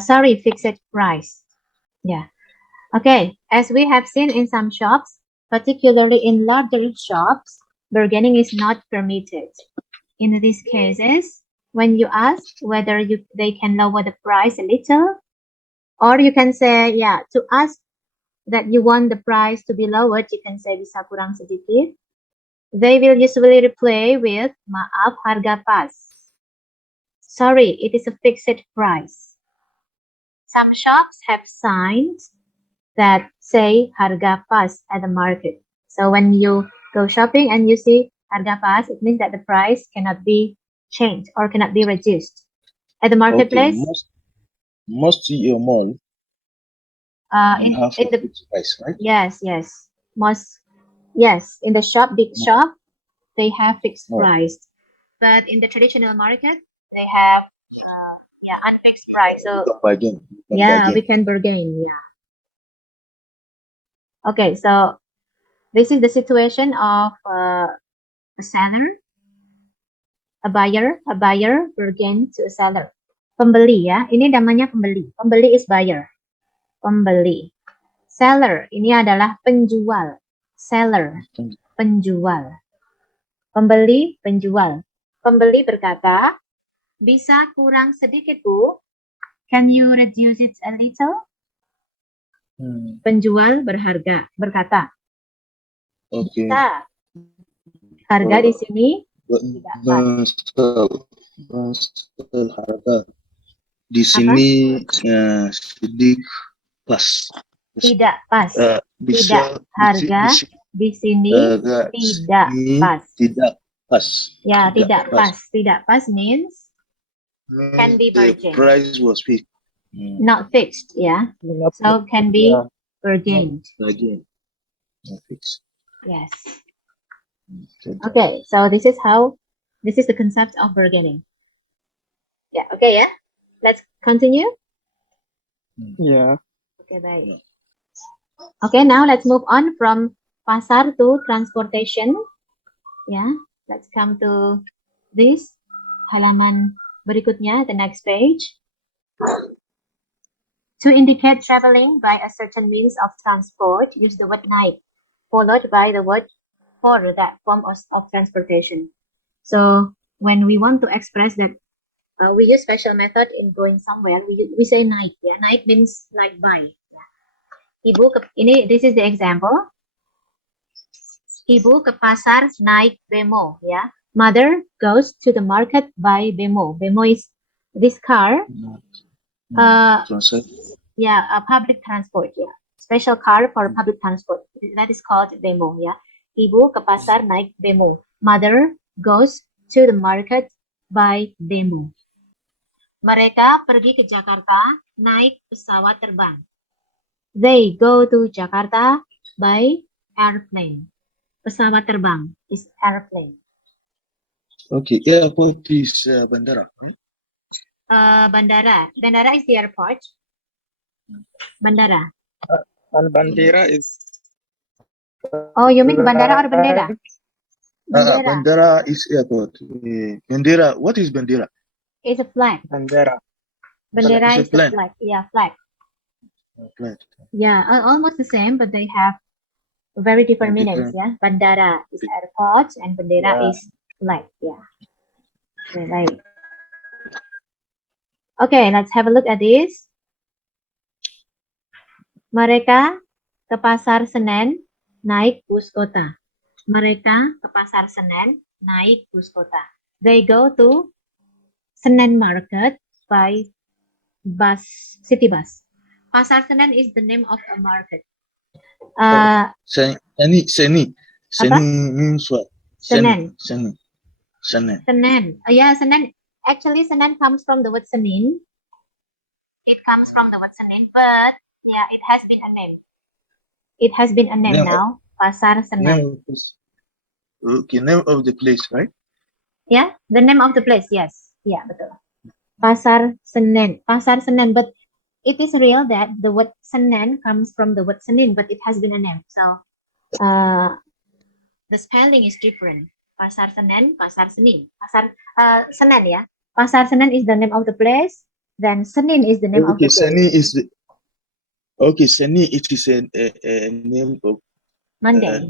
Sorry, fixed price. Yeah. Okay. As we have seen in some shops, particularly in larger shops, bargaining is not permitted. In these cases, when you ask whether they can lower the price a little, or you can say, yeah, to ask that you want the price to be lowered, you can say bisa kurang sedikit. They will usually reply with maaf harga pas. Sorry, it is a fixed price. Some shops have signs that say harga pas at the market. So when you go shopping and you see harga pas, it means that the price cannot be changed or cannot be reduced. At the marketplace, Most mall in have a the fixed price, right? yes, in the shop, big shop, they have fixed Oh. price. But in the traditional market, they have unfixed price. So Bargain. we can bargain. Yeah. Okay, so this is the situation of a seller, a buyer bargain to a seller. Pembeli ya, ini namanya pembeli. Pembeli is buyer. Pembeli. Seller, ini adalah penjual. Seller, penjual. Pembeli, penjual. Pembeli berkata, bisa kurang sedikit, Bu? Can you reduce it a little? Penjual berkata, bisa. Harga di sini tidak pas. Harga di sini sedikit pas. Tidak pas. Bisa Harga di sini tidak pas. Tidak pas. Ya, tidak pas. Tidak pas means can be bargained. The price was fixed. Not fixed, yeah. So can be bargained. Bargain. Not fixed. Yes. Okay, so this is the concept of bargaining. Yeah, okay, yeah. Let's continue. Yeah. Okay, baik. Okay, now let's move on from pasar to transportation. Yeah, let's come to this halaman berikutnya, the next page. To indicate traveling by a certain means of transport, use the word naik, followed by the word for that form of transportation. So when we want to express that we use special method in going somewhere, we say naik. Yeah, naik means like buy. Yeah. Ibu this is the example. Ibu ke pasar naik bemo. Yeah. Mother goes to the market by bemo. Bemo is this car. A public transport. Yeah. Special car for public transport. That is called bemo. Yeah. Ibu ke pasar naik bemo. Mother goes to the market by bemo. Mereka pergi ke Jakarta naik pesawat terbang. They go to Jakarta by airplane. Pesawat terbang is airplane. Okay, airport is bandara, right? Bandara. Bandara is the airport. Bandara. And bandera is. Oh, you mean bandara or bandera? Bandara is airport. Bandera. What is bandera? It's a flag. Bandera. Bandera is a flag. Yeah, flag. Flag. Yeah, almost the same, but they have very different meanings. Yeah, bandara is airport and bandera is flag. Yeah. Okay, right. Okay, let's have a look at this. Mereka ke pasar Senen naik bus kota. Mereka ke pasar Senen naik bus kota. They go to Senen Market by bus, city bus. Pasar Senen is the name of a market. Seni means what? Senen. Senen. Yeah, Senen. Actually, Senen comes from the word Senin. It comes from the word Senin, but yeah, it has been a name. It has been a name now. Pasar Senen. Okay, name of the place, right? Yeah, the name of the place. Yes. Yeah, betul. Pasar Senen. Pasar Senen, but it is real that the word Senen comes from the word Senin, but it has been a name. So the spelling is different. Pasar Senen, Pasar Senin. Pasar Senen, yeah. Pasar Senen is the name of the place. Then Senin is the name of Okay, the day. Sani is the, okay, Sani, it is a name of Monday.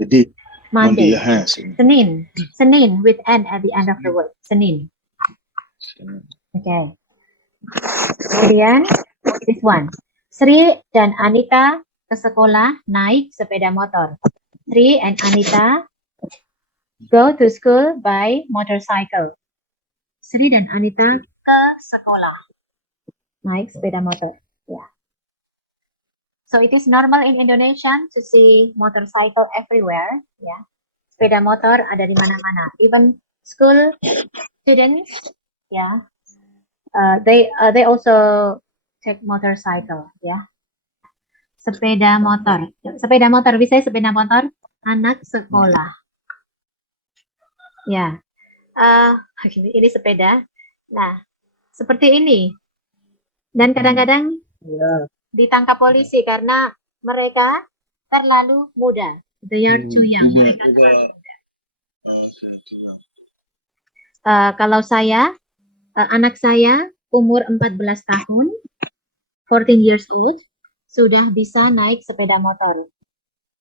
the day. Monday. Sani. Senin. Senin with N at the end of the word. Senin. Sani. Okay. Kemudian this one. Sri dan Anita ke sekolah naik sepeda motor. Sri and Anita go to school by motorcycle. Sri dan Anita ke sekolah naik sepeda motor. Yeah. So it is normal in Indonesia to see motorcycle everywhere. Yeah. Sepeda motor ada di mana-mana. Even school students, yeah, they also take motorcycle. Yeah. Sepeda motor. Sepeda motor. Bisa sepeda motor anak sekolah. Ya. Ini sepeda. Nah, seperti ini. Dan kadang-kadang ditangkap polisi karena mereka terlalu muda. They are too young. Mereka terlalu muda. Kalau saya, anak saya umur 14 tahun, 14 years old, sudah bisa naik sepeda motor.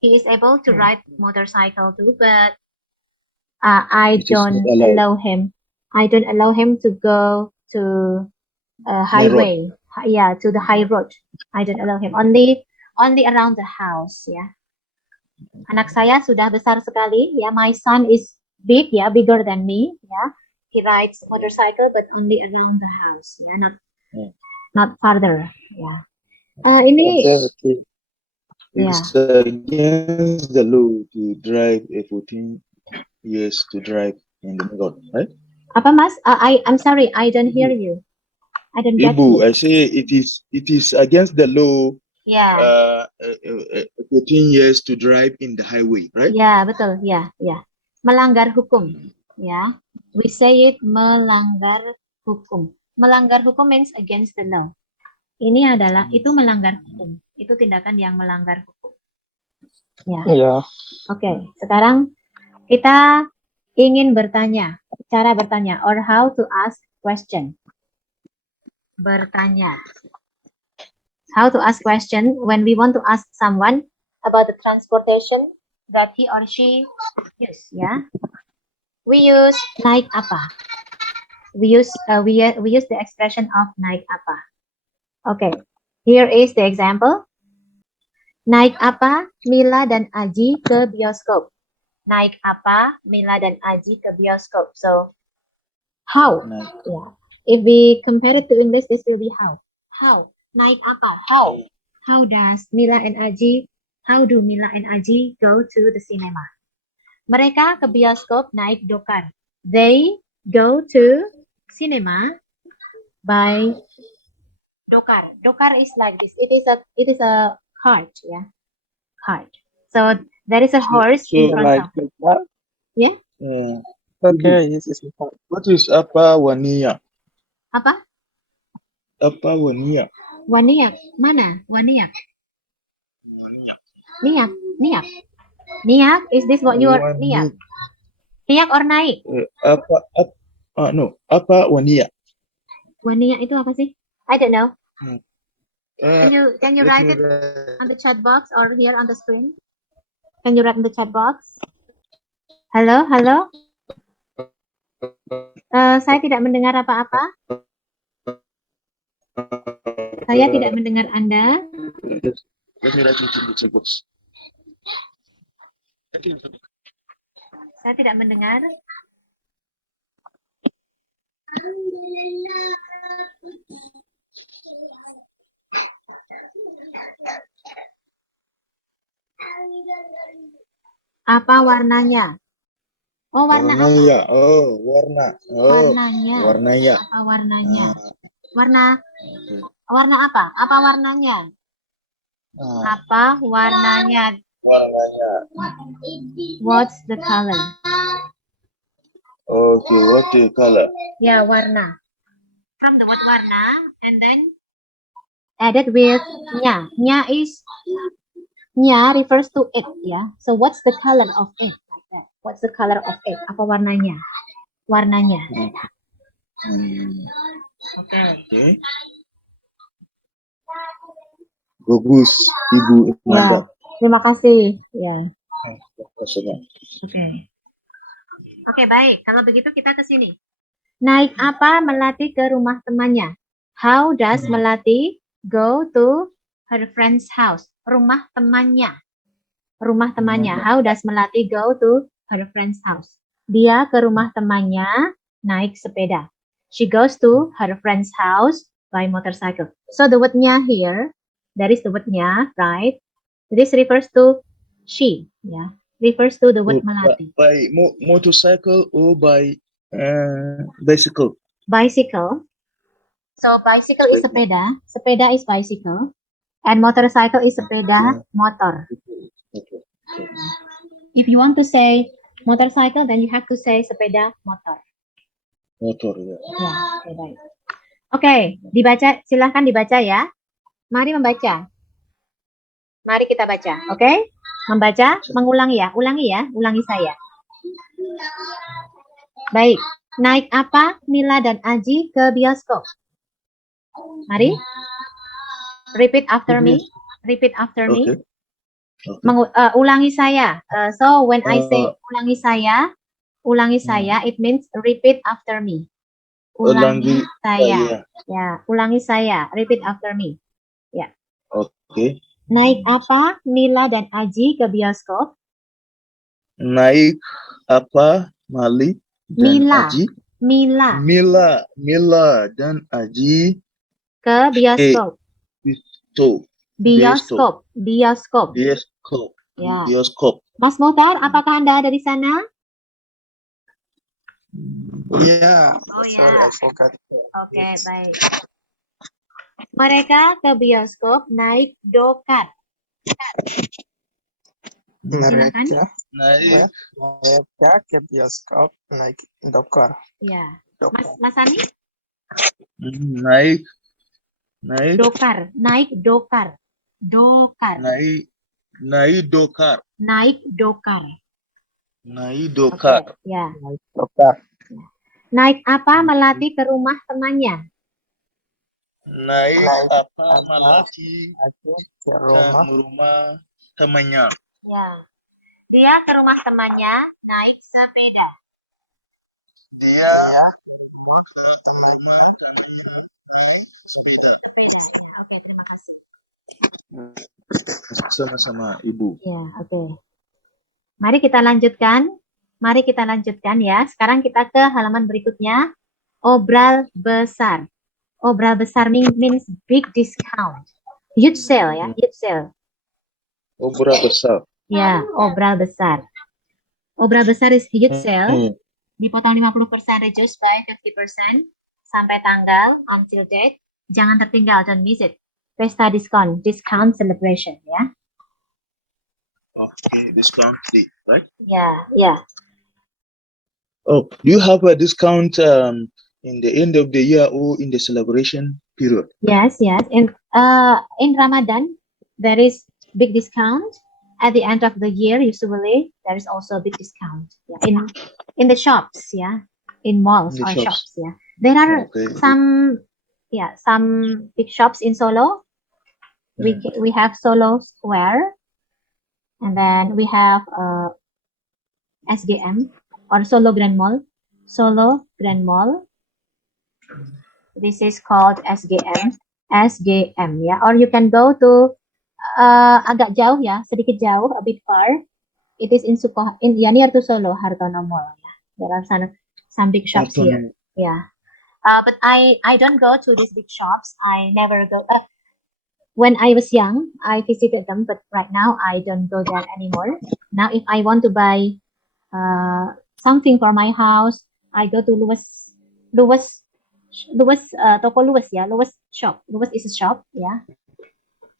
He is able to ride motorcycle too, but I don't allow him. I don't allow him to go to highway. Yeah, to the high road. I don't allow him. Only around the house. Yeah. Anak saya sudah besar sekali. Yeah, my son is big. Yeah, bigger than me. Yeah, he rides motorcycle, but only around the house. Yeah, not farther. Yeah. Ini. Okay. It's against the law to drive a 14 years to drive in the road, right? Apa mas? I'm sorry, I don't hear you. I don't get you. I say it is against the law. Yeah. 14 years to drive in the highway, right? Ya, betul. Ya. Melanggar hukum. Ya. We say it melanggar hukum. Melanggar hukum means against the law. Ini adalah itu melanggar hukum. Itu tindakan yang melanggar hukum. Ya. Oke, sekarang kita ingin bertanya. Cara bertanya or how to ask question. Bertanya. How to ask question when we want to ask someone about the transportation that he or she use, yeah. We use naik apa. We use the expression of naik apa. Okay, here is the example. Naik apa Mila dan Aji ke bioskop? Naik apa Mila dan Aji ke bioskop? So how? Yeah. If we compare it to English, this will be how. How? Naik apa? How? How do Mila and Aji go to the cinema? Mereka ke bioskop naik dokar. They go to cinema by dokar. Dokar is like this. It is a cart, yeah. Cart. So there is a horse in front of it. Yeah? Okay, this is what is apa wania? Apa? Apa wania? Waniak. Mana? Waniak. Niak. Niak, is this what you are? Niak. Niak or naik? Apa wania? Wania itu apa sih? I don't know. Can you write it on the chat box or here on the screen? Can you write in the chat box? Halo? Saya tidak mendengar apa-apa. Saya tidak mendengar Anda. Let me write it in the chat box. Saya tidak mendengar. Apa warnanya? Oh, warna apa? Warnanya. Oh, warna. Oh, warnanya. Warnanya. Apa warnanya? Warna apa? Apa warnanya? Apa warnanya? Warnanya. What's the color? Okay, what's the color? Ya, warna. From the word warna and then added with nya. Nya refers to it, ya. So what's the color of it? Like that. What's the color of it? Apa warnanya? Warnanya. Okay. Okay. Bagus, Ibu Amanda. Terima kasih. Ya. Maksudnya. Oke. Oke, baik. Kalau begitu kita ke sini. Naik apa Melati ke rumah temannya? How does Melati go to her friend's house? Rumah temannya. Rumah temannya. How does Melati go to her friend's house? Dia ke rumah temannya naik sepeda. She goes to her friend's house by motorcycle. So the wordnya here, that is the wordnya, right? This refers to she, yeah. Refers to the word Melati. By motorcycle or by bicycle? Bicycle. So bicycle is sepeda. Sepeda is bicycle. And motorcycle is sepeda motor. Okay. If you want to say motorcycle, then you have to say sepeda motor. Motor, ya. Ya, oke, baik. Oke, dibaca, silahkan dibaca ya. Mari membaca. Mari kita baca, oke? Membaca, mengulangi ya, ulangi saya. Baik, naik apa Mila dan Aji ke bioskop? Mari. Repeat after me. Repeat after me. Okay. Ulangi saya. So when I say ulangi saya, it means repeat after me. Ulangi saya. Ya, ulangi saya. Repeat after me. Ya. Oke. Naik apa Mila dan Aji ke bioskop? Naik apa Mali dan Aji? Mila dan Aji ke bioskop. Bioskop. Ya. Bioskop. Mas Muhtar, apakah Anda ada di sana? Yeah. Oh ya. Sorry, I forgot. Oke, baik. Mereka ke bioskop naik dokar. Mereka Naik ke bioskop naik dokar. Ya. Mas Ani? Naik dokar. Naik dokar. Naik dokar. Okay, ya. Naik dokar. Naik apa Melati ke rumah temannya? Naik apa Melati ke rumah temannya? Ya. Dia ke rumah temannya naik sepeda. Dia ke rumah temannya naik sepeda. Oke, terima kasih. Sama-sama, Ibu. Ya, oke. Mari kita lanjutkan ya. Sekarang kita ke halaman berikutnya. Obral besar. Obral besar means big discount. Huge sale ya, huge sale. Obral besar. Ya, obral besar. Obral besar is huge sale. Dipotong 50%, reduced by 50% sampai tanggal until date. Jangan tertinggal, don't miss it. Pesta diskon, discount celebration ya. Okay, discount free, right? Yeah. Oh, do you have a discount in the end of the year or in the celebration period? Yes. In Ramadan, there is big discount. At the end of the year, usually there is also a big discount. Yeah. In the shops, yeah, in malls or shops. Yeah, there are some big shops in Solo. We have Solo Square. And then we have SGM or Solo Grand Mall. This is called SGM ya. Or you can go to agak jauh ya, sedikit jauh, a bit far. It is in near to Solo, Hartono Mall. Ya. There are some big shops here. Yeah. But I don't go to these big shops. I never go. When I was young, I visited them, but right now I don't go there anymore. Now, if I want to buy something for my house, I go to Toko Luas, yeah. Luas shop. Luas is a shop, yeah.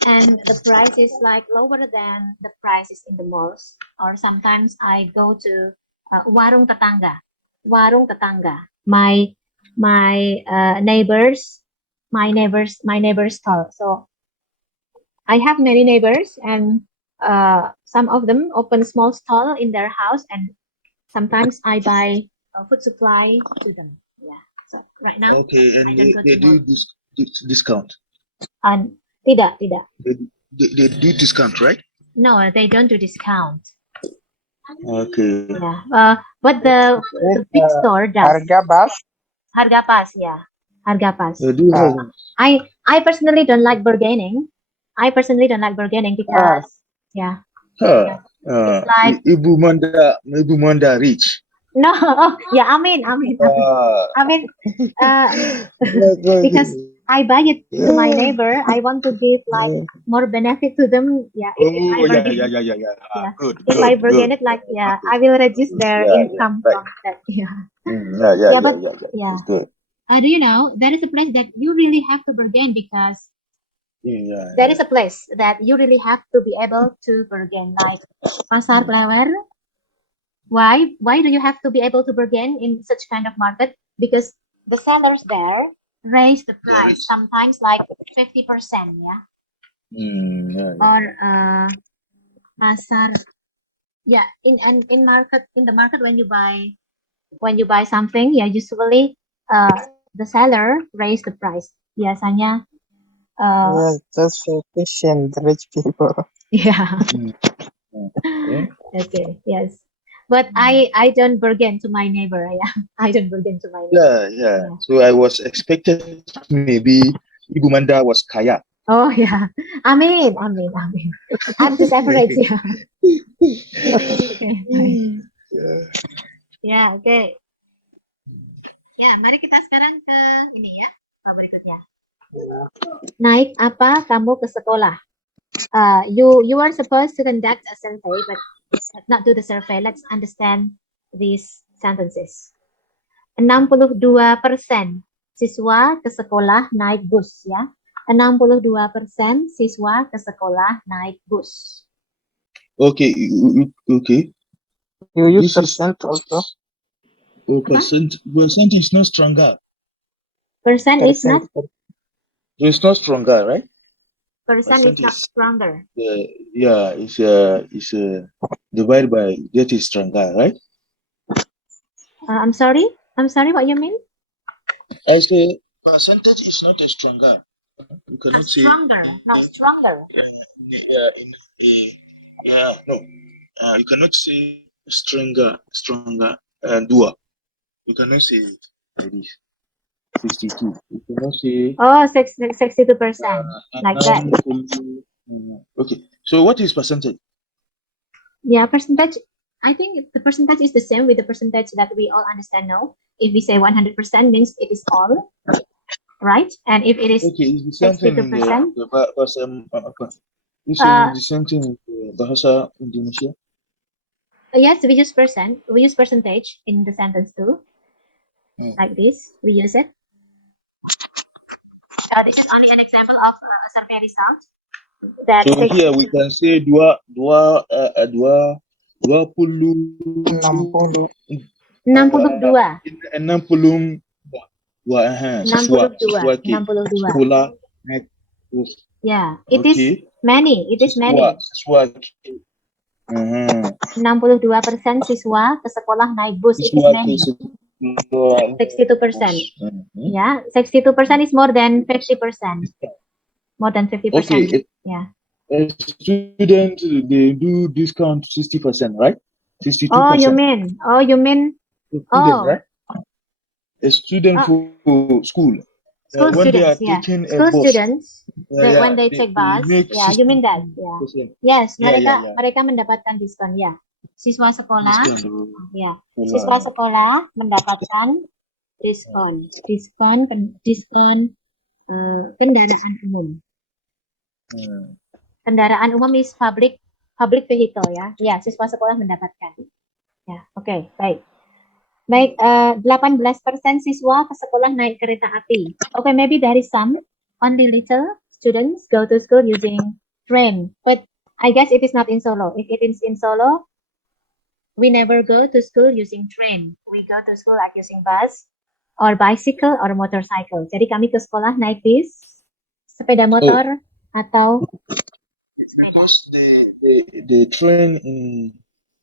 And the price is like lower than the prices in the malls. Or sometimes I go to Warung Tetangga. My neighbor's stall. So I have many neighbors, and some of them open small stall in their house, and sometimes I buy food supply to them. Yeah. So right now, Okay, and I don't go they to do work. discount. Tidak. They do discount, right? No, they don't do discount. Okay. Yeah. But the big store does. Harga pas. Harga pas, yeah. Harga pas. They do have. I personally don't like bargaining. Because yeah. It's like Ibu Manda rich. no. Yeah, I mean, because I buy it to my neighbor. I want to give like more benefit to them. Yeah. If I bargain, Yeah. Good. if I bargain it, like I will reduce their income right. from that. Yeah. Yeah. Yeah. It's good. Do you know that is a place that you really have to bargain because there is a place that you really have to be able to bargain, like Pasar Flower. Why do you have to be able to bargain in such kind of market? Because the sellers there raise the price sometimes like 50%, yeah. Or pasar, yeah. In the market when you buy something, yeah, usually the seller raise the price. Biasanya Yes, just for patient, the rich people. yeah. Okay. Okay, yes. But I don't bargain to my neighbor. Yeah, I don't bargain to my neighbor. Yeah. So I was expected maybe Ibu Manda was kaya. Oh yeah. Amin. I'm just average. Yeah. Okay. Ya, oke. Ya, mari kita sekarang ke ini ya, berikutnya. Naik apa kamu ke sekolah? You are supposed to conduct a survey, but let's not do the survey. Let's understand these sentences. 62% siswa ke sekolah naik bus ya. 62% siswa ke sekolah naik bus. Okay. You use percent also. Oh, percent is not stronger. Percent is not. So it's not stronger, right? Percent is not stronger. Yeah, it's divided by that is stronger, right? I'm sorry. What you mean? I say percentage is not stronger. You cannot say stronger, not stronger. No. You cannot say stronger. Dua. You cannot say like this. 62. You cannot say. 62%. Like that. Okay. So what is percentage? Yeah, percentage. I think the percentage is the same with the percentage that we all understand now. If we say 100% means it is all, right? And if it is 62%, this is the same thing in Bahasa Indonesia. Yes, we use percent. We use percentage in the sentence too. Like this, we use it. This is only an example of a survey result. So here we can say 62. 62. Yeah, it is many. It is many. 62% siswa ke sekolah naik bus. It is many. 62%. Yeah, 62% is more than 50%. More than 50%. Okay. Yeah. Students, they do discount 60%, right? 62%. Oh, you mean? Right? A student for school. School when students, they are taking a school bus, students, when they take bus, yeah, you mean that? Yeah. Yes, mereka mendapatkan diskon, ya. Siswa sekolah, ya. Siswa sekolah mendapatkan diskon kendaraan umum. Kendaraan umum is public vehicle, ya. Ya, siswa sekolah mendapatkan. Ya, oke, baik. Baik, 18% siswa ke sekolah naik kereta api. Okay, maybe there is some, only little students go to school using train. But I guess it is not in Solo. If it is in Solo, we never go to school using train. We go to school like using bus, or bicycle, or motorcycle. Jadi kami ke sekolah naik bis, sepeda motor, atau sepeda. Because the train in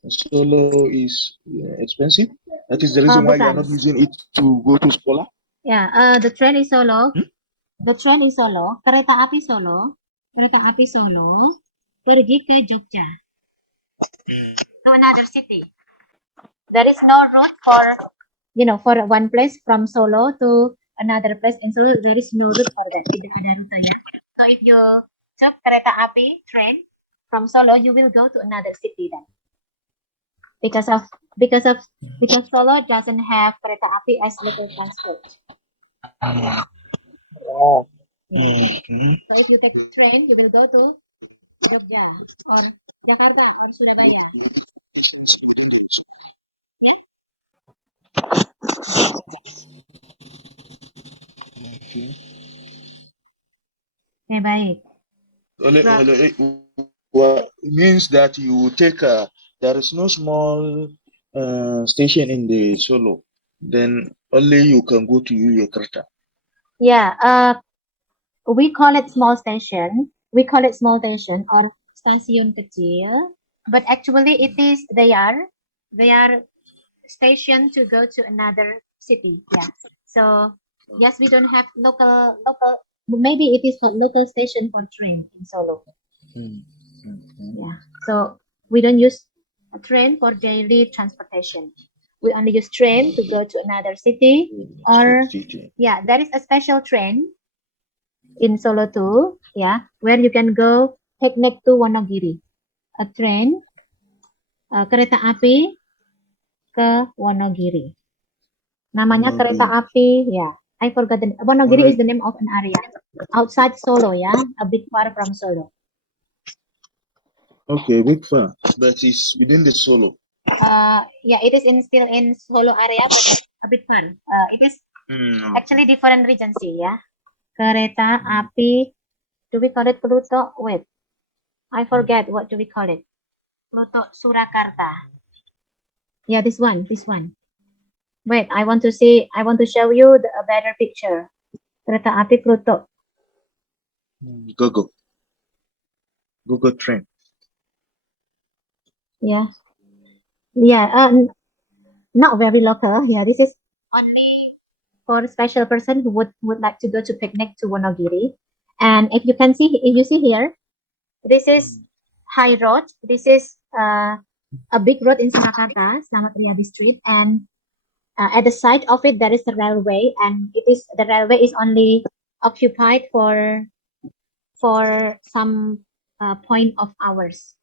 Solo is expensive. That is the reason why you are not using it to go to school. Yeah, the train is Solo. Hmm? The train is Solo. Kereta api Solo. Kereta api Solo pergi ke Jogja, to another city. There is no route for one place from Solo to another place in Solo. There is no route for that. Tidak ada rutenya. So if you took kereta api train from Solo, you will go to another city then. Because Solo doesn't have kereta api as local transport. Oh, Mhm. So if you take train, you will go to Jogja or Jakarta or Surabaya. Okay. Okay, baik. Well, it means that you take there is no small station in the Solo. Then only you can go to Yogyakarta. Yeah, we call it small station. We call it small station or stasiun kecil. But actually, they are station to go to another city. Yeah. So yes, we don't have local. Maybe it is called local station for train in Solo. Mhm. Yeah. So we don't use a train for daily transportation. We only use train to go to another city or yeah, there is a special train in Solo too, yeah, where you can go picnic to Wonogiri. A train, kereta api ke Wonogiri. Namanya kereta api, ya. I forgot the Wonogiri is the name of an area outside Solo, ya, a bit far from Solo. Okay, big far, but it's within the Solo. Yeah, it is still in Solo area, but a bit far. It is actually different region sih, ya. Kereta api, do we call it Pluto? Wait, I forget what do we call it. Pluto Surakarta. Yeah, this one. Wait, I want to show you a better picture. Kereta api Pluto. Go train. Yeah. Yeah, not very local. Yeah, this is only for a special person who would like to go to picnic to Wonogiri. And if you see here, this is high road. This is a big road in Surakarta, Slamet Riyadi Street, and at the side of it there is a railway, and the railway is only occupied for some point of hours,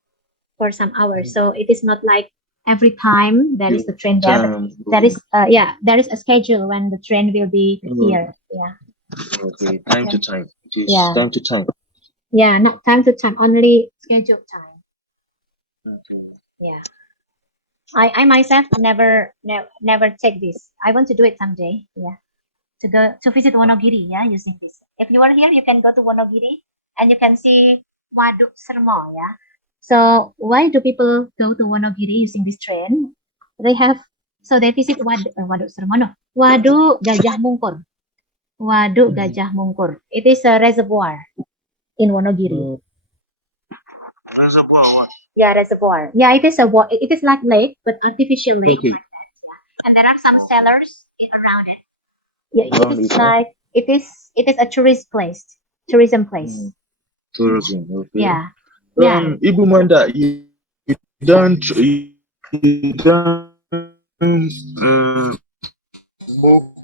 for some hours. So it is not like every time there is the train there, but there is there is a schedule when the train will be here. Yeah. Okay, time to time. It is Yeah. time to time. Yeah, not time to time, only scheduled time. Okay. Yeah. I myself never take this. I want to do it someday. Yeah. To visit Wonogiri, yeah, using this. If you are here, you can go to Wonogiri and you can see Waduk Sermo, yeah. So why do people go to Wonogiri using this train? They visit Waduk Sermo, no, Waduk Gajah Mungkur. Waduk Gajah Mungkur. It is a reservoir in Wonogiri. Reservoir what? Yeah, reservoir. Yeah, it is it is like lake, but artificial lake. Okay. And there are some cellars around it. Yeah, it is a tourism place. Tourism place. Tourism. Okay. Yeah. Yeah. Ibu Manda, you don't walk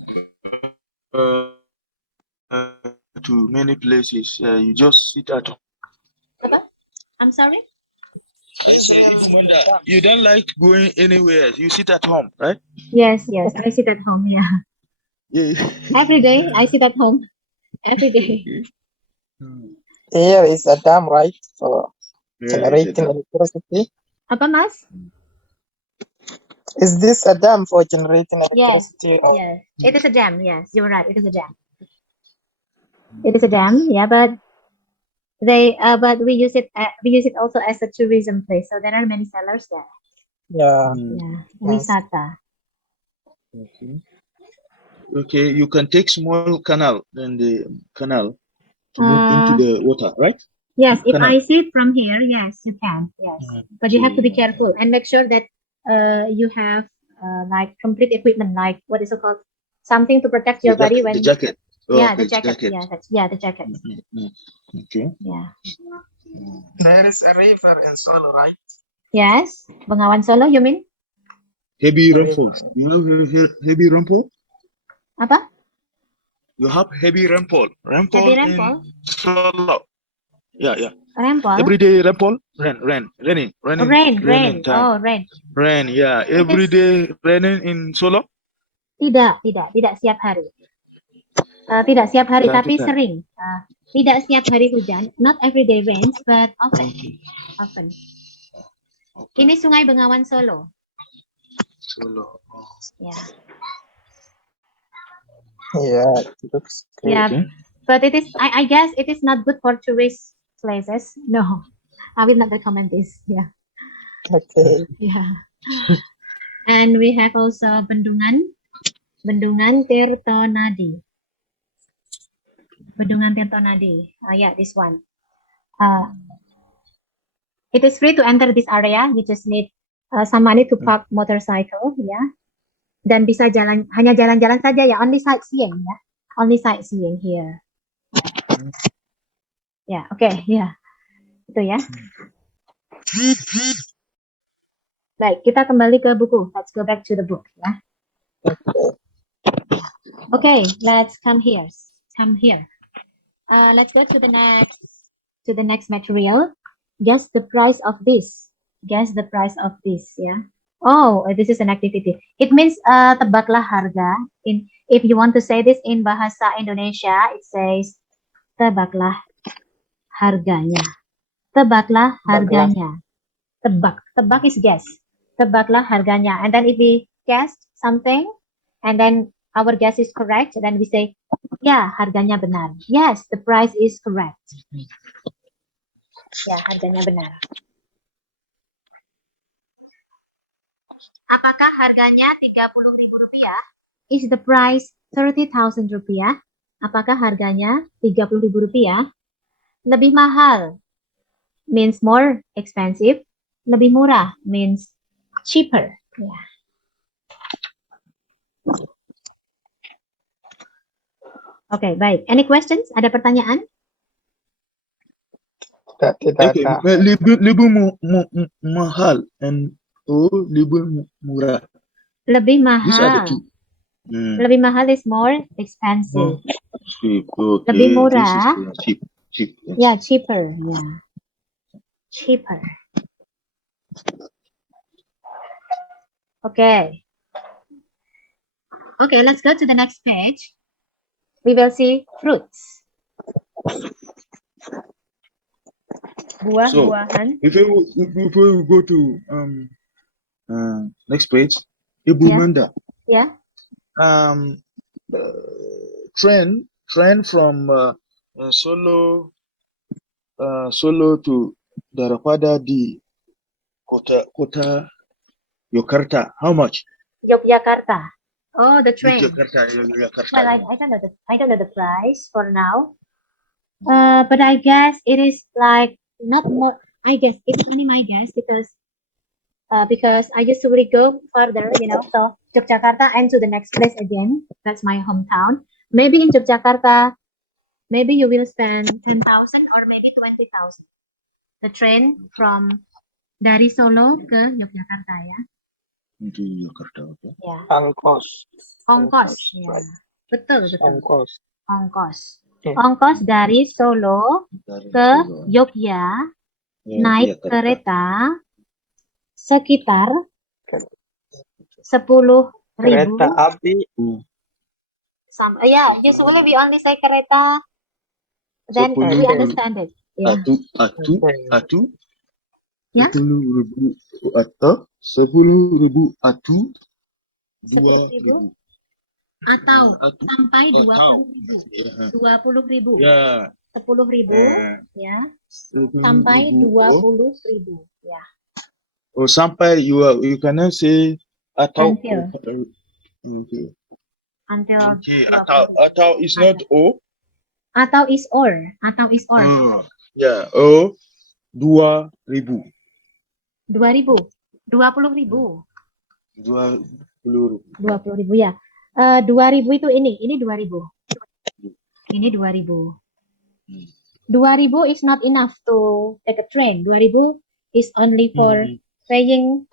to many places. You just sit at home. Apa? I'm sorry. You don't like going anywhere. You sit at home, right? Yes, I sit at home. Yeah. Yeah. Every day I sit at home. Every day. here is a dam, right? For generating electricity. Apa, Mas? Is this a dam for generating electricity? Yes. Yes. It is a dam. Yes, you're right. It is a dam. It is a dam. Yeah, but we use it also as a tourism place. So there are many sellers there. Yeah. Yeah. Wisata. Okay, you can take small canal, then the canal to move into the water, right? Yes, if I see it from here, yes, you can. Yes, but you have to be careful and make sure that you have like complete equipment, like what is it called? something to protect your body when. The jacket. Oh, Yeah, okay, the jacket. jacket. Yeah, the jacket. Okay. Yeah. There is a river in Solo, right? Yes. Bengawan Solo, you mean? Heavy The rainfall. river. You know heavy rainfall? Apa? You have heavy rainfall. Heavy rainfall? In Solo. Yeah. Rainfall? Every day rainfall. Raining Rain. time. Oh, rain. Rain, yeah. It Every is- day raining in Solo. Tidak setiap hari. Tidak setiap hari, Tidak tapi setiap. sering. Tidak setiap hari hujan. Not every day rains, but often. Okay. Ini Sungai Bengawan Solo. Solo. Oh. Yeah. Yeah, it looks great. Yeah, Okay. but it is. I guess it is not good for tourist places. No, I will not recommend this. Yeah. Okay. Yeah. And we have also Bendungan Tirtonadi. Bendungan Tirtonadi. Yeah, this one. It is free to enter this area. You just need some money to park motorcycle, ya. Dan bisa hanya jalan-jalan saja ya, only sightseeing ya. Only sightseeing here. Ya, oke, ya. Itu ya. Baik, kita kembali ke buku. Let's go back to the book ya. Okay, let's come here. Let's go to the next material. Guess the price of this. Guess the price of this, ya. Oh, this is an activity. It means tebaklah harga. If you want to say this in bahasa Indonesia, it says tebaklah harganya. Tebaklah harganya. Tebak is guess. Tebaklah harganya. And then if we guess something, and then our guess is correct, then we say, ya, harganya benar. Yes, the price is correct. Ya, harganya benar. Apakah harganya Rp30.000? Is the price 30,000 rupiah? Apakah harganya Rp30.000? Lebih mahal means more expensive. Lebih murah means cheaper. Yeah. Oke, baik. Any questions? Ada pertanyaan? Tidak Okay. ada. Lebih mahal and lebih murah. Lebih These are the mahal. two. Lebih mahal is more expensive. Cheap. Okay. Lebih murah. This is cheap. Yes. Yeah, cheaper. Yeah. Cheaper. Okay. Okay, let's go to the next page. We will see fruits. Buah-buahan. Before we go to next page, Ibu Yeah. Manda. Yeah. Train from Solo to daripada di kota Yogyakarta. How much? Yogyakarta. Oh, the train. Yogyakarta. Well, I don't know the price for now. But I guess it is like not more. I guess it's only my guess because I usually go further, so Yogyakarta and to the next place again. That's my hometown. Maybe in Yogyakarta, maybe you will spend 10,000 or maybe 20,000. The train from dari Solo ke Yogyakarta ya. Into Yogyakarta. Okay. Ya. Ongkos. Ongkos. Ya. Right. Betul. Ongkos. Ongkos. Okay. Ongkos dari Solo ke Yogyakarta naik kereta sekitar 10.000. Kereta api. Usually we only say kereta, then we 10.000. understand it. Yeah. Atu. Ya. 10.000 atu. 2.000. Atau sampai 20.000. 20.000. Ya. 10.000 ya. Sampai 20.000 ya. Or sampai you cannot say atau. Until. Okay. Atau is not o. Atau is or. Ya. O 2.000. 20.000. 20.000 ya. 2000 itu ini 2000. Ini 2000. 2000 is not enough to take a train. 2000 is only for paying.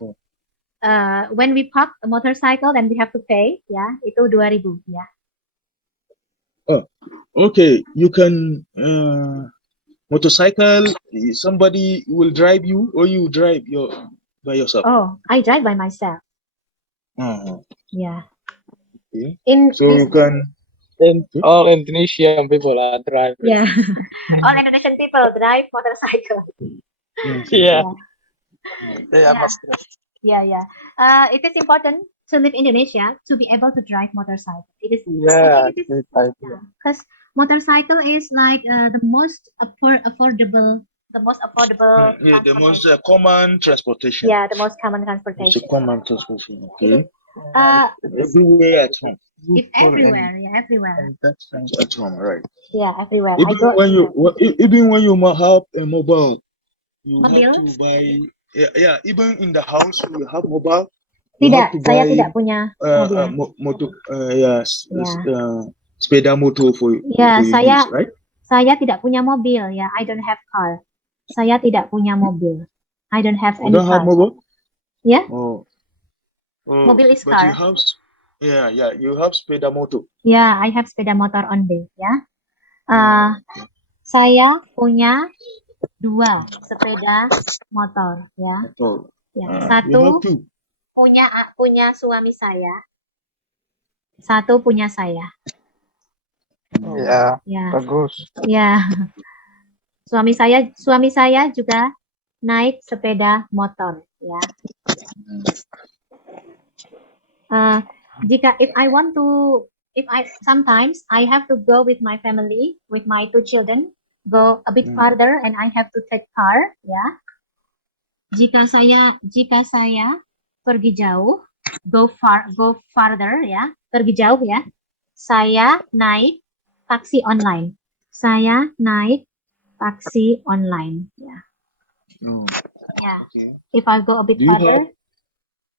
When we park a motorcycle, then we have to pay. Ya, itu 2000. Ya. Okay, you can motorcycle. Somebody will drive you, or you drive by yourself. Oh, I drive by myself. Yeah. Okay. In So you can. All Indonesian people are drivers. Yeah. All Indonesian people drive motorcycle. Yeah. They Yeah. are must drive. Yeah. It is important to live in Indonesia to be able to drive motorcycle. It is. Yeah, I think it is good idea. because motorcycle is like the most affordable. The most affordable. Yeah, the most transportation. common transportation. Yeah, the most common It's a transportation. common transportation. Okay. Everywhere Everywhere at home. It's everywhere. Yeah, everywhere. At home, right? Yeah, everywhere. Even when you have a mobile, you Mobil? have to buy. Yeah. Even in the house, you have mobile. Tidak, You have to saya buy tidak punya mobil. motor. Sepeda motor for Ya, for your saya use, right? saya tidak punya mobil ya. I don't have car. Saya tidak punya mobil. I don't have You any don't have car. mobile? Yeah? Oh. Mobil is But car. you have. Yeah. You have sepeda motor. Ya, I have sepeda motor only ya. Okay. Saya punya 2 sepeda motor ya. Oh. Ya, You satu have two. punya suami saya. Satu punya saya. Yeah, Ya. bagus. Ya. Suami saya juga naik sepeda motor ya. Sometimes I have to go with my family, with my 2 children, go a bit farther and I have to take car ya. Jika saya pergi jauh, go farther ya, pergi jauh ya. Saya naik taksi online. Saya naik taksi online ya. Yeah. Okay. If I go a bit farther.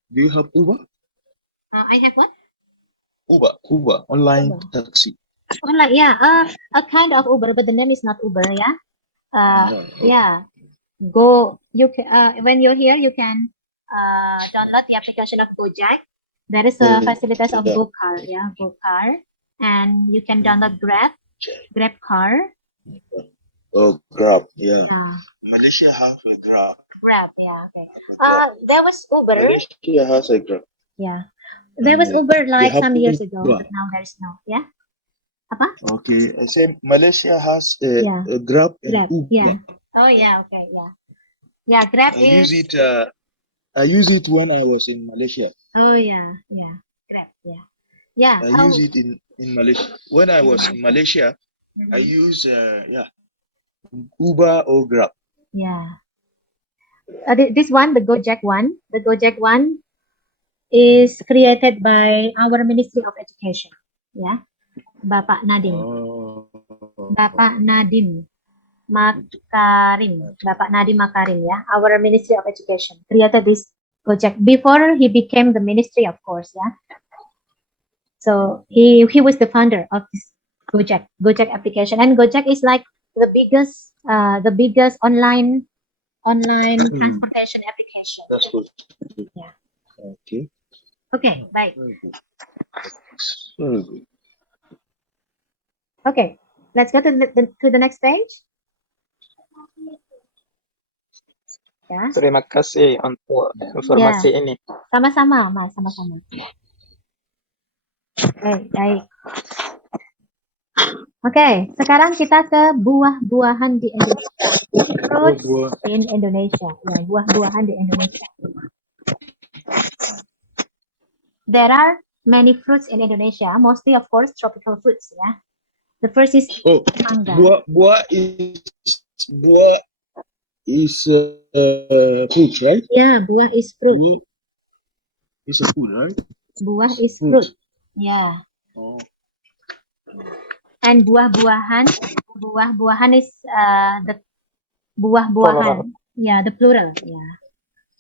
Do you have Uber? I have what? Uber online taxi. Online, yeah. A kind of Uber, but the name is not Uber, yeah. Yeah. When you're here, you can download the application of Gojek. There is a facilities of GoCar, yeah, GoCar, and you can download Grab Car. Oh, Grab, yeah. Malaysia has a Grab. Grab, yeah. Okay. There was Uber. Malaysia has a Grab. Yeah. There was Uber like some years ago, Uber. but now there is no. Yeah. Apa? Okay, I said Malaysia has a Grab and Uber. Yeah. Oh yeah. Okay. Yeah. Yeah. Grab I use it when I was in Malaysia. Oh yeah. Yeah. Grab. Yeah. Yeah. I use it in Malaysia. When I was in Malaysia, I use Uber or Grab. Yeah. This one, the Gojek one. The Gojek one is created by our Ministry of Education. Yeah. Bapak Nadiem. Bapak Nadiem Makarim. Bapak Nadiem Makarim, yeah. Our Ministry of Education created this Gojek before he became the ministry, of course, yeah. So he was the founder of this Gojek application, and Gojek is like the biggest online transportation application. That's good. Yeah. Okay. Okay, baik. Very good. Okay, let's go to the next page. Ya. Terima kasih untuk informasi ini. Sama-sama, Mas, sama-sama. Baik. Oke, sekarang kita ke buah-buahan di Indonesia. Fruits in Indonesia. Ya, buah-buahan di Indonesia. There are many fruits in Indonesia, mostly of course tropical fruits, ya. The first is mangga. Buah is fruit, right? Yeah, buah is fruit. Buah is a food, right? Buah is fruit. Yeah. Oh. And buah-buahan is the buah-buahan. Yeah, the plural. Yeah.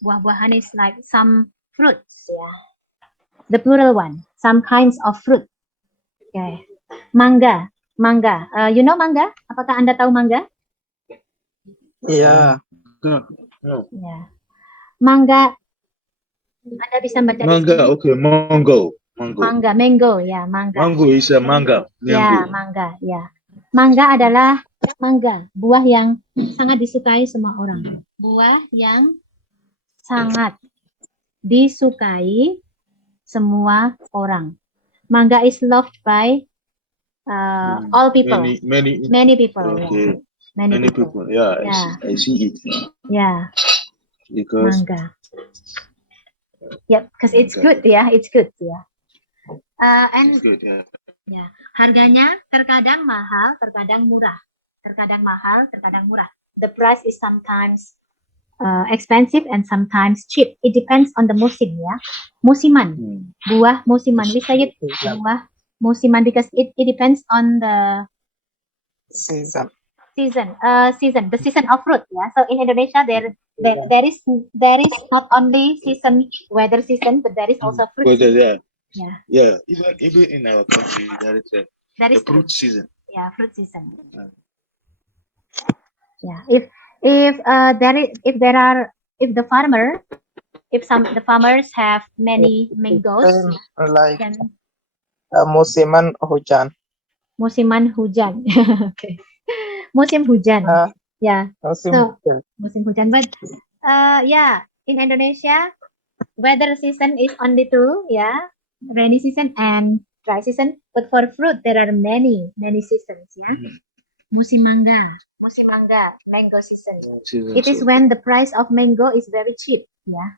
Buah-buahan is like some fruits. Yeah. The plural one. some kinds of fruit. Okay. Mangga. You know mangga? Apakah Anda tahu mangga? Yeah. No. Ya. Mangga. Anda bisa baca di Manga, sini. okay, mango. Mango, ya, mangga. Mango is a manga. Ya, mangga, ya. Mangga adalah buah yang sangat disukai semua orang. Buah yang sangat disukai semua orang. Mangga is loved by all people. Many people. Okay. Yeah. Many people. Yeah, Yeah. I see it. Yeah, Because mangga. Yeah, because it's good, ya. It's good, ya. And it's good, yeah. ya, harganya terkadang mahal, terkadang murah. The price is sometimes expensive and sometimes cheap. It depends on the musim, ya. Musiman, buah musiman. We say it buah musiman because it depends on the Season. the season of fruit, ya. So in Indonesia there is not only weather season, but there is also fruit But, season. yeah. Even in our country, there is That is the fruit season. Yeah, fruit season. Yeah, if the farmers have many mangoes, Like then musiman hujan. musiman hujan. Okay, musim hujan. Yeah, Musim so hujan. musim hujan. But yeah, in Indonesia, weather season is only two. Yeah, rainy season and dry season. But for fruit, there are many seasons. Yeah. Musim mangga, mango season. It is when the price of mango is very cheap. Yeah,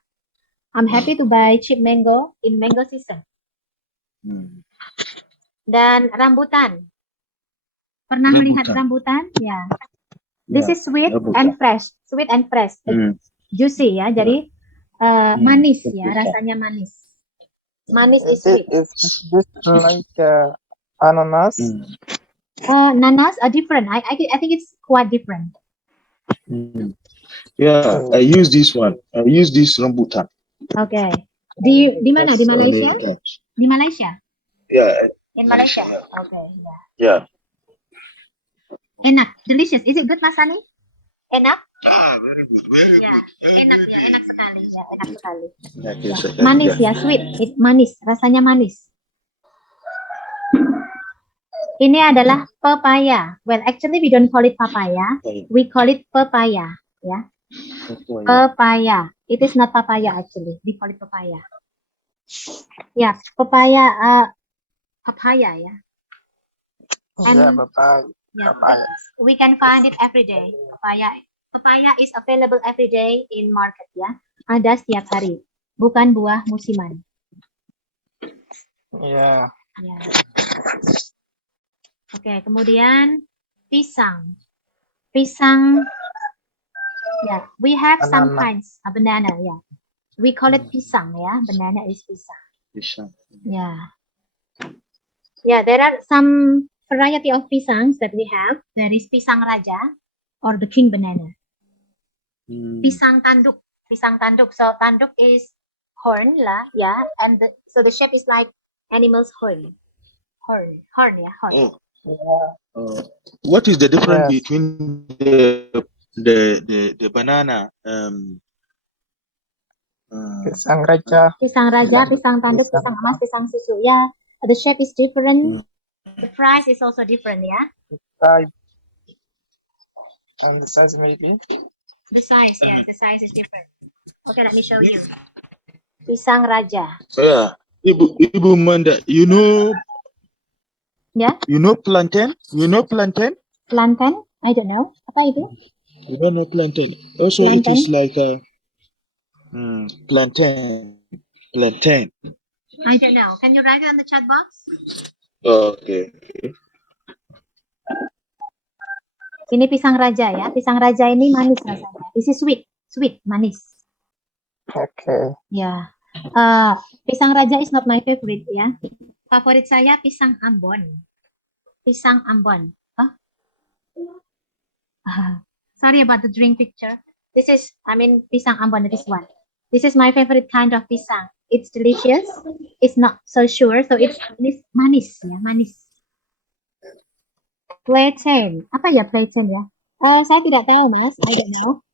I'm happy to buy cheap mango in mango season. Dan rambutan. Pernah melihat rambutan? Ya. This is sweet and fresh. Juicy, ya. Jadi manis, ya. Rasanya manis. Manis is sweet. Is this like ananas? Nanas are different. I think it's quite different. Yeah, I use this one. I use this rambutan. Okay. Di mana? Di Malaysia? Di Malaysia? Yeah. In Malaysia. Okay. Yeah. Enak, delicious. Is it good, Mas Sani? Enak? Very good. Very good. Enak ya, enak sekali. Ya, enak sekali. Yes, Manis ya, sweet. Manis, rasanya manis. Ini adalah pepaya. Well, actually we don't call it papaya. We call it pepaya. Ya. Pepaya. It is not papaya actually. We call it papaya. Ya, papaya. Papaya ya. Yeah, papaya. Yeah, we can find it every day. Papaya is available every day in market ya. Ada setiap hari. Bukan buah musiman. Yeah. Oke, kemudian pisang. Pisang. Yeah, we have some kinds of banana. Yeah, we call it pisang. Yeah, banana is pisang. Yeah. Yeah, there are some variety of pisangs that we have. There is pisang raja or the king banana. Pisang tanduk. So tanduk is horn lah, yeah, and so the shape is like animal's horn. Horn. Yeah. What is the difference between the banana? Pisang raja, pisang tanduk, pisang emas, pisang susu. Yeah, the shape is different. The price is also different, yeah. And the size maybe. The size, yeah, the size is different. Okay, let me show you. Pisang raja. Yeah, Ibu Manda, you know. Yeah. You know plantain? Plantain? I don't know. Apa itu? You don't know plantain. Also, plantain? It is like a plantain. I don't know. Can you write it on the chat box? Okay. Ini pisang raja ya. Pisang raja ini manis rasanya. This is sweet, manis. Okay. Ya. Pisang raja is not my favorite ya. Favorit saya pisang Ambon. Sorry about the drink picture. Pisang Ambon, this one. This is my favorite kind of pisang. it's delicious. It's not so sure, so it's manis ya, manis. Plantain. Apa ya plantain ya? Saya tidak tahu, Mas. I don't know.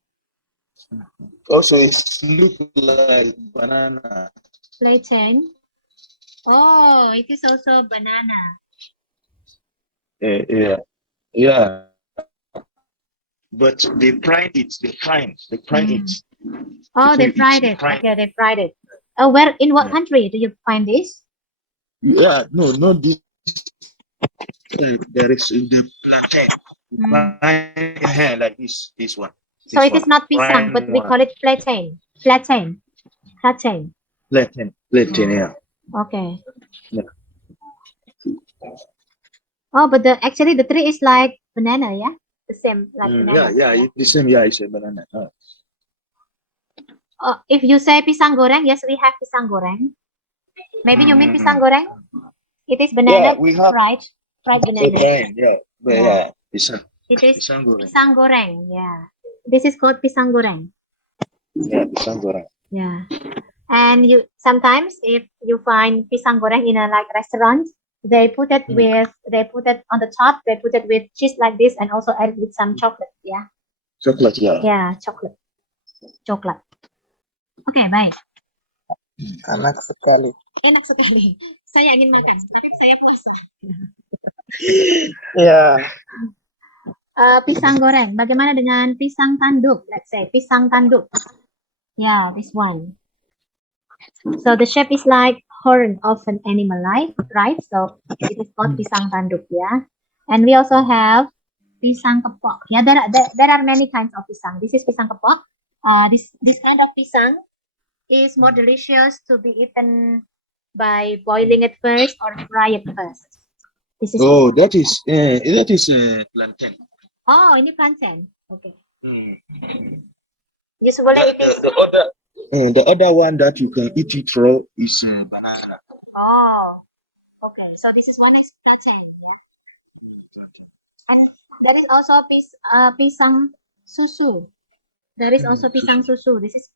Also, it looks like banana. Plantain. Oh, it is also banana. Yeah. But they fried it. They fried it. Oh, they fried it. Okay, they fried it. Where in what country do you find this? Yeah, no, not this. There is in the plantain. Like this one. So it is not pisang, but we call it plantain. Plantain. Plantain, yeah. Okay. Yeah. Oh, but actually the tree is like banana, yeah? The same like banana. Yeah, the same. Yeah, it's a banana. If you say pisang goreng, yes, we have pisang goreng. Maybe you mean pisang goreng? It is banana. Yeah, we have fried banana. Yeah, pisang. It is Pisang goreng. pisang goreng. Yeah, this is called pisang goreng. Yeah, pisang goreng. Yeah, and you sometimes if you find pisang goreng in a like restaurant, they put it on the top. They put it with cheese like this, and also add with some chocolate. Yeah. Chocolate, yeah. Yeah, chocolate. Oke, baik. Enak sekali. Enak sekali. Saya ingin makan, tapi saya puasa. Ya. Pisang goreng. Bagaimana dengan pisang tanduk? Let's say pisang tanduk. Yeah, this one. So the shape is like horn of an animal life, right? So it is called pisang tanduk, yeah. And we also have pisang kepok. Yeah, there are many kinds of pisang. This is pisang kepok. This kind of pisang is more delicious to be eaten by boiling it first or fry it first. This is that is plantain. Oh, ini plantain. Okay. Usually it is. The other one that you can eat it raw is banana. Oh, okay. So this is one is plantain, yeah. And there is also pisang susu. There is also pisang susu. This is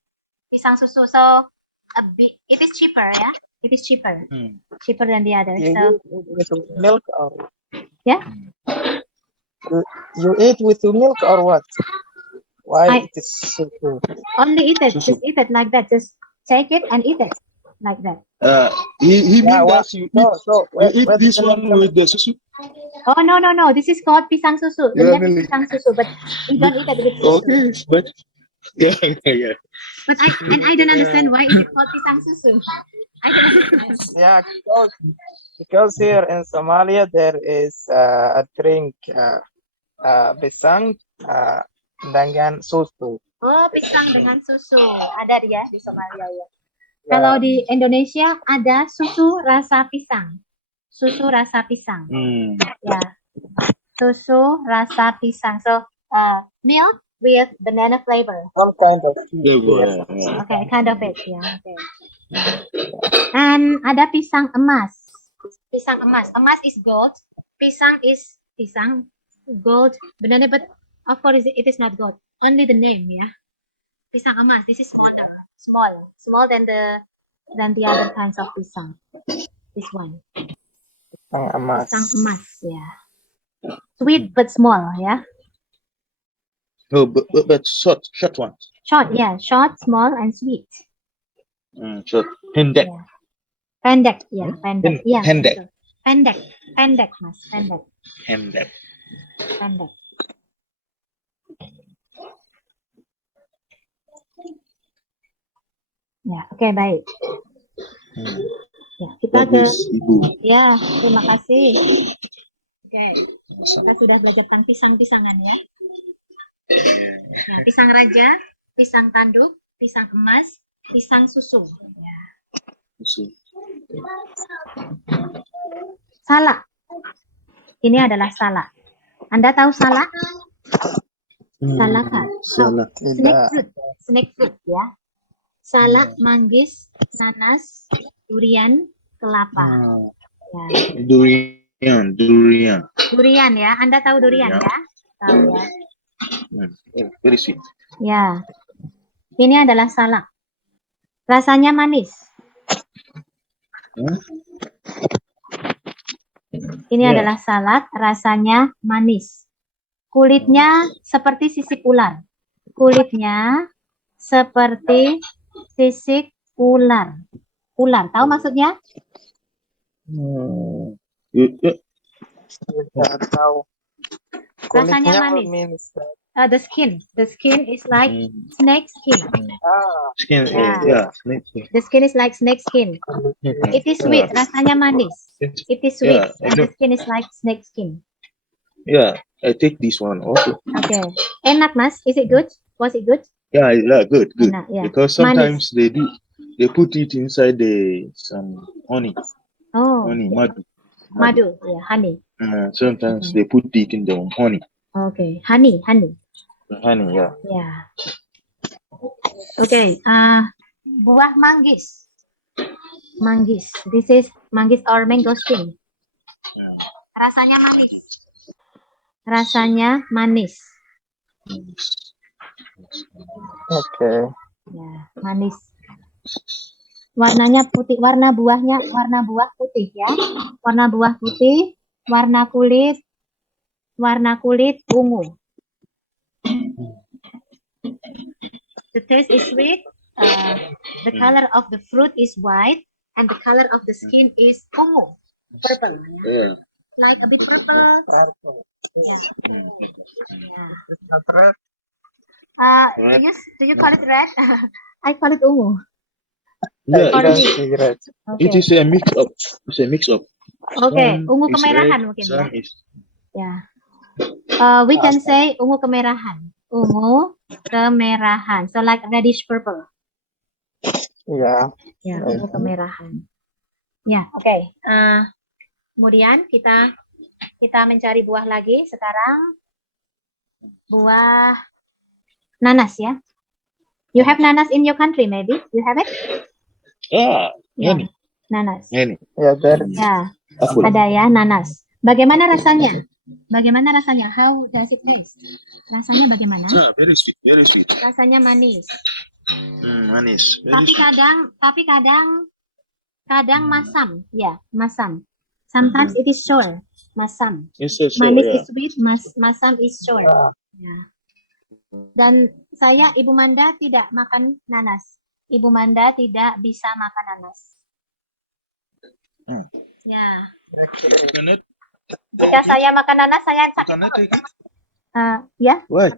pisang susu. So it is cheaper, yeah. It is cheaper, cheaper than the others. So With milk or yeah. You eat with milk or what? Why it is so good? Only eat it. Just eat it like that. Just take it and eat it like that. He mean that you eat this one with the susu. Oh no. This is called pisang susu. The name is pisang susu, but we don't eat it with susu. Okay, but yeah. But I don't understand why is it called pisang susu. I don't understand. Yeah, because here in Somalia there is a drink pisang dengan susu. Oh, pisang dengan susu. Ada ya di Somalia ya. Kalau di Indonesia ada susu rasa pisang. Susu rasa pisang. Ya. Susu rasa pisang. So, milk with banana flavor. Some kind of Yeah. Okay, kind of it. Yeah. Okay. And ada pisang emas. Pisang emas. Emas is gold. Pisang is pisang. Gold. Banana, but of course it is not gold. Only the name, yeah. Pisang emas. This is smaller. Small than the other kinds of pisang. This one. pisang emas. Pisang emas, yeah. Sweet but small, yeah. No, but short ones. Short, yeah. Short, small, and sweet. Short. Pendek. Yeah. Pendek, yeah. Pendek, yeah. Pendek. Pendek, mas. Pendek. Pendek. Ya, oke, baik. Ya, kita Bagus, Ibu. Ya, terima kasih. Oke, kita sudah belajar tentang pisang-pisangan ya. Nah, pisang raja, pisang tanduk, pisang emas, pisang susu. Ya. Salak. Ini adalah salak. Anda tahu salak? Salak kan? Salak. Snake fruit ya. Salak, manggis, nanas, durian, kelapa. Ya. Durian ya. Anda tahu durian ya? Tahu ya. Very sweet. Ya. Ini adalah salak. Rasanya manis. Hmm? Ini Ya. adalah salad, rasanya manis. Kulitnya seperti sisik ular. Kulitnya seperti sisik ular. Ular, tahu maksudnya? Hmm. Tidak tahu. Rasanya Kulitnya manis. means The skin is like snake skin. Skin, Yeah. yeah, snake skin. The skin is like snake skin. It is sweet, rasanya manis. It is sweet, Yeah, and the skin is like snake skin. Yeah, I take this one also. Okay. Enak, Mas? Is it good? Was it good? Yeah, good. Enak, yeah. Because sometimes they put it inside some honey, Oh, madu. madu, yeah, honey. Sometimes they put it in the honey. Okay, honey. Honey, yeah. Yeah. Okay. Buah manggis. Manggis. This is manggis or mangosteen. Rasanya manis. Rasanya manis. okay. Ya, manis. Warnanya putih. Warna buah putih ya. Warna buah putih. Warna kulit ungu. The taste is sweet. The color of the fruit is white, and the color of the skin is ungu, purple. Yeah. Like a bit purple. Purple. Yeah. It's not red. Do you call it red? I call it ungu. Yeah, I don't Orange. see red. it is a mix up. It's a mix up. Okay, Some ungu is kemerahan red, mungkin some ya. is Ya. We can say ungu kemerahan. Ungu kemerahan. So like reddish purple. Yeah. Ya, ungu kemerahan. Ya, oke. Kemudian kita mencari buah lagi. Sekarang buah nanas ya. You have nanas in your country maybe? You have it? yeah, Ya, many. nanas. Yeah, there. Ya, Apple. ada ya nanas. Bagaimana rasanya? How does it taste? Rasanya bagaimana? Yeah, very sweet, very sweet. Rasanya manis. Manis. Very Tapi sweet. kadang masam. Ya, masam. Sometimes it is sour. Masam. It's so Manis yeah. is sweet, masam is sour. Ya. Dan Ibu Manda tidak makan nanas. Ibu Manda tidak bisa makan nanas. Ya. Can it- Jika saya makan nanas, saya sakit Can I perut. take it? Ya, Why?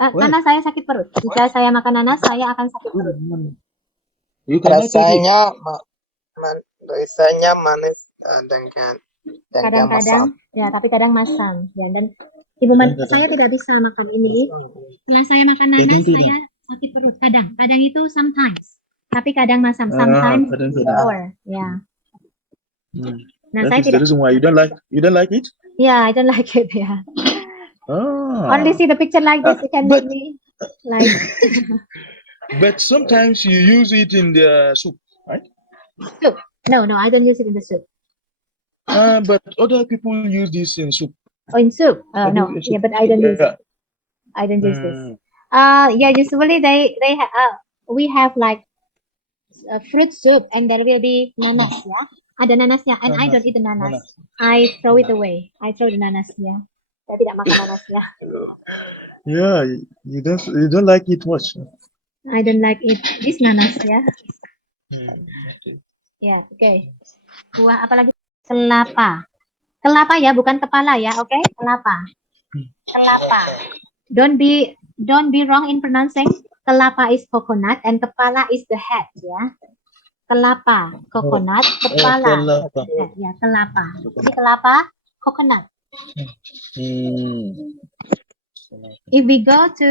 nanas saya sakit perut. Jika saya makan nanas, saya akan sakit perut. You cannot take it. Rasanya manis dengan Kadang-kadang, ya, tapi kadang masam. Ya, dan Ibu Manda, saya tidak bisa makan ini. Setelah saya makan nanas, saya sakit perut. Kadang itu sometimes. Tapi kadang masam. Sometimes kadang-kadang. sour. Ya. Nah, That saya is the tidak. reason why you don't like it? Yeah, I don't like it. Yeah. Only Ah. see the picture like this, you can But- make me like. But sometimes you use it in the soup, right? Soup. No, I don't use it in the soup. But other people use this in soup. Oh, in soup? No. Soup. Yeah, but I don't use it. Yeah. I don't use this. Mm. Yeah, usually we have like fruit soup, and there will be nanas. Yeah, ada nanasnya, and I don't eat the nanas. I throw it away. I throw the nanas. Yeah, saya tidak makan nanasnya. Yeah, you don't like it much. I don't like it. This nanas. Yeah. Ya, oke. Buah apa lagi? Kelapa. Kelapa ya, bukan kepala ya, oke? Kelapa. Don't be wrong in pronouncing. Kelapa is coconut and kepala is the head, ya. Kelapa, coconut, kepala. Kelapa. Ya, kelapa. Jadi kelapa, coconut. If we go to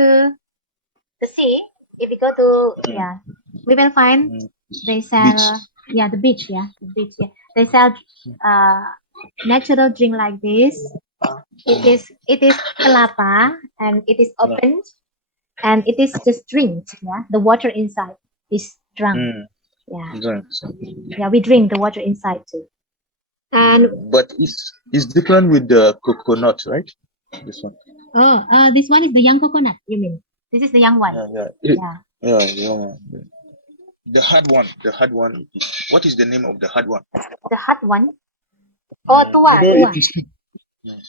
the sea, we will find they sell the beach. They sell natural drink like this. It is kelapa, and it is opened, and it is just drink. Yeah, the water inside is drunk. Yeah, we drink the water inside too. And but it's different with the coconut, right? This one. This one is the young coconut. You mean? This is the young one. Yeah. The hard one. The hard one. What is the name of the hard one? The hard one. Oh, tua, You know, tua. it is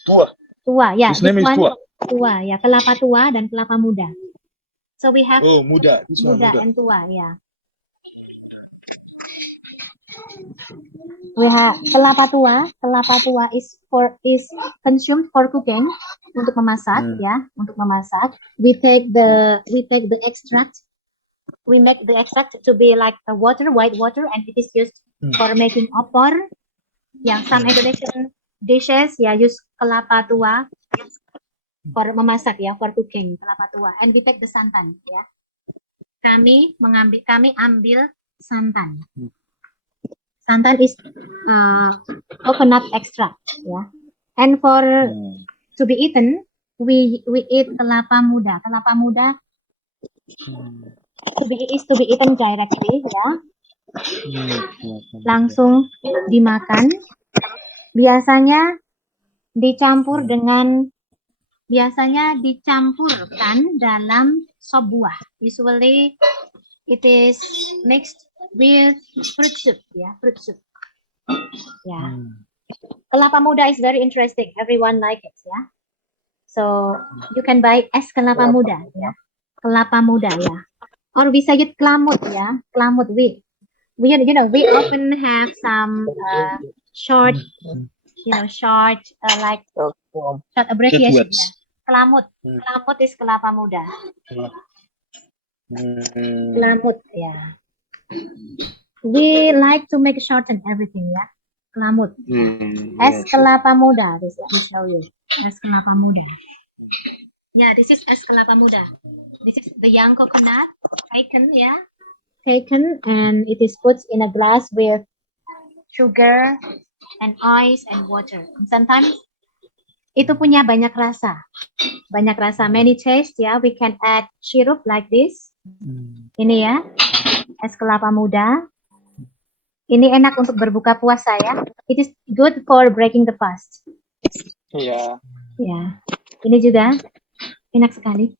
tua. Tua, yeah. His name This is one, tua. tua, ya. Kelapa tua dan kelapa muda. So we have Oh, muda. This one muda muda. and tua, yeah. We have kelapa tua. Kelapa tua is consumed for cooking, untuk memasak, ya, untuk memasak. We take the extract. We make the extract to be like a white water, and it is used for making opor. Yeah, some Indonesian dishes, yeah, use kelapa tua for memasak, ya, for cooking, kelapa tua. And we take the santan, ya. Kami ambil santan. Santan is coconut extract, ya. And for to be eaten, we eat kelapa muda. Kelapa muda to be eaten directly, ya. Langsung dimakan. Biasanya dicampurkan dalam sop buah. Usually it is mixed with fruit soup, ya, fruit soup. Yeah. Kelapa muda is very interesting. Everyone like it, ya. So you can buy es kelapa muda, ya. Kelapa muda, ya. Or bisa get kelamut, ya. Kelamut. We often have some short like short abbreviation, ya. Kelamut. Kelamut is kelapa muda. Kelamut, ya. We like to make shorten everything, ya. Kelamut. Es kelapa muda. This, let me show you. Es kelapa muda. Yeah, this is es kelapa muda. This is the young coconut taken, yeah. Taken, and it is put in a glass with sugar and ice and water. And sometimes itu punya banyak rasa. Banyak rasa, many taste, ya. We can add syrup like this. Ini, ya. Es kelapa muda. Ini enak untuk berbuka puasa, ya. It is good for breaking the fast. Yeah. Ya. Ini juga enak sekali.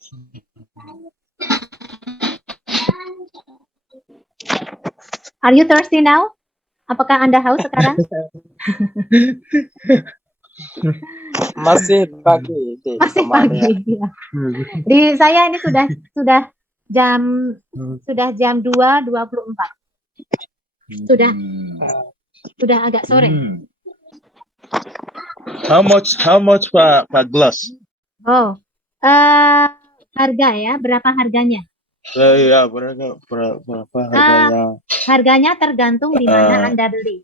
Are you thirsty now? Apakah Anda haus sekarang? Masih pagi. Masih pagi, ya. Di saya ini sudah jam 2:24. Sudah agak sore. How much per glass? Oh, harga, ya, berapa harganya? Ya, berapa harganya? Harganya tergantung di mana Anda beli.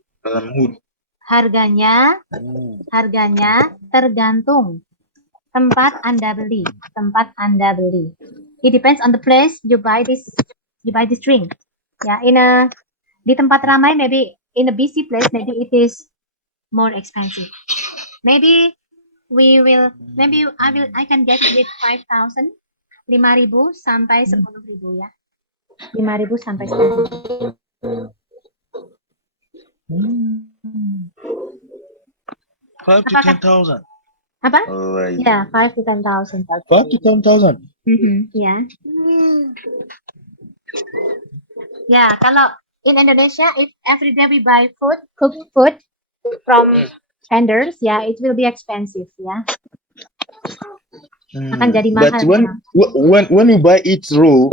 Harganya tergantung tempat Anda beli. It depends on the place you buy this drink. Ya, di tempat ramai, maybe in a busy place, maybe it is more expensive. Maybe I can get it with 5,000, 5.000 sampai 10.000, ya. 5.000 sampai 10.000. 5 to 10,000. Apa? Alright. Ya, 5 to 10,000. 5 to 10,000. Ya. Ya, kalau in Indonesia, if every day we buy cooked food from vendors, ya, it will be expensive, ya. Akan jadi mahal. But when you buy it raw,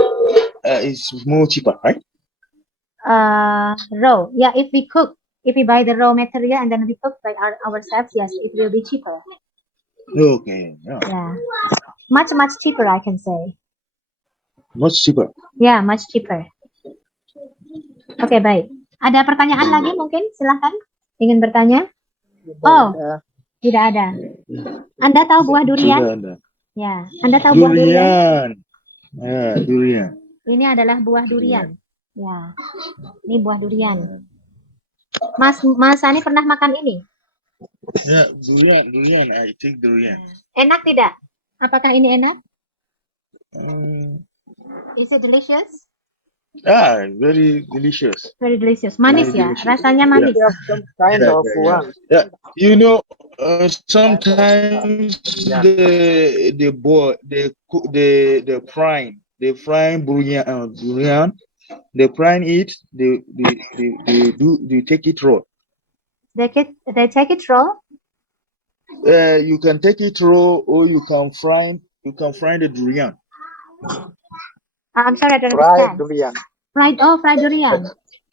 it's more cheaper, right? Raw, yeah. If we buy the raw material and then we cook by ourselves, yes, it will be cheaper. Okay. Yeah, much cheaper, I can say. Much cheaper. Yeah, much cheaper. Oke, baik. Ada pertanyaan lagi mungkin? Silahkan. Ingin bertanya? Oh, tidak ada. Anda tahu buah durian? Tidak ada. Ya, Anda tahu buah durian? Ya, durian. Ini adalah buah durian. Ya, ini buah durian. Mas Sani pernah makan ini? Ya, durian. I think durian. Enak tidak? Apakah ini enak? Is it delicious? Ah, very delicious. Very delicious. Manis, ya? Rasanya manis. Kind of one. Yeah, you know, sometimes the frying durian They prime it. They take it raw. They take it raw. You can take it raw, or you can fry. You can fry the durian. I'm sorry, I don't Fried understand. durian. Fried durian.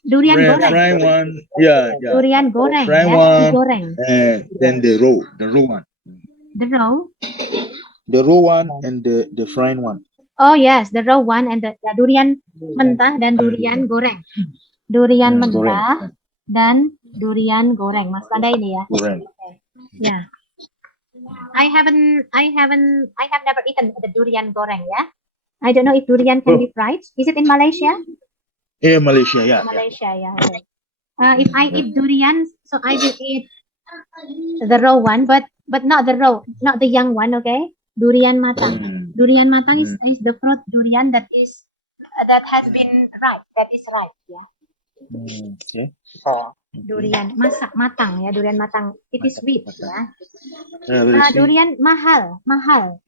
Durian goreng. Fry one. Yeah. Durian goreng. Fry Ya, one, digoreng. and then the raw one. The raw. The raw one and the fried one. Oh yes, the raw one and the durian mentah dan durian goreng. Durian mentah dan durian goreng. Mas pandai ini ya. Goreng. Yeah. I have never eaten the durian goreng, yeah. I don't know if durian can be fried. Is it in Malaysia? Yeah, Malaysia, yeah. Malaysia, yeah. Okay. If I eat durian, so I will eat the raw one, but not the raw, not the young one, okay? Durian matang. Durian matang is the fruit durian that has been ripe, that is ripe, yeah. Okay. Oh, Durian masak matang ya, durian matang. It is sweet ya. very sweet. Durian mahal.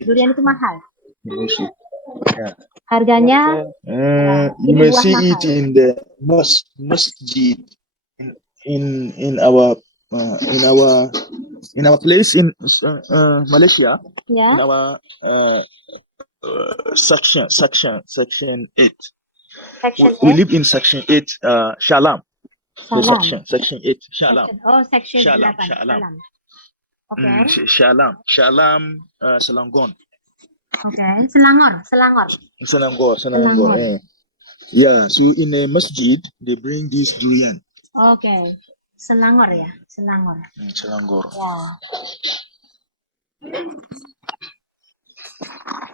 Durian itu mahal. Very sweet. Yeah. Harganya You ini may buah see mahal. it in the masjid in our place in Malaysia. Ya. In our section 8. Section We 8. live in section 8, Shalam. Salam. Section 8, Shalam. Section Shalam. 8. Shalam. Salam. Okay. Shalam, Selangor. Okay. Selangor. Selangor. Yeah. So in a masjid, they bring this durian. Okay. Selangor ya, Selangor. Selangor. Wow.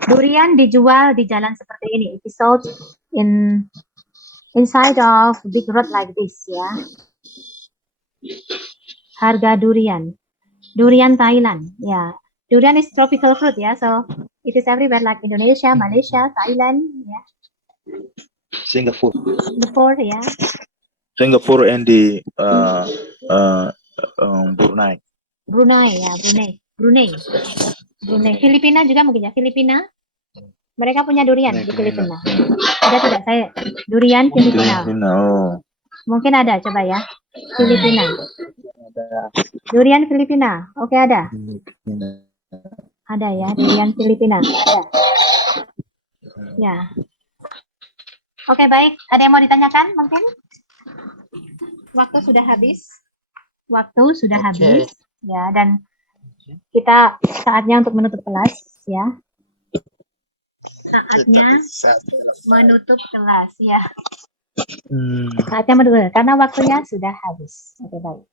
Durian dijual di jalan seperti ini. It is sold inside of big road like this ya. Harga durian. Durian Thailand. Ya. Durian is tropical fruit ya. So it is everywhere like Indonesia, Malaysia, Thailand ya. Singapore. Ya. Singapore and the Brunei. Brunei. Filipina juga mungkin ya. Filipina. Mereka punya durian di Filipina. Ada tidak saya? Durian Filipina. Mungkin ada, coba ya. Filipina. Durian Filipina. Oke, ada. Ada ya, durian Filipina. Ada. Ya. Oke, baik. Ada yang mau ditanyakan mungkin? Waktu sudah habis. Habis. Ya, dan kita saatnya untuk menutup kelas ya. Saatnya menutup kelas ya. Saatnya menutup karena waktunya sudah habis. Oke, baik.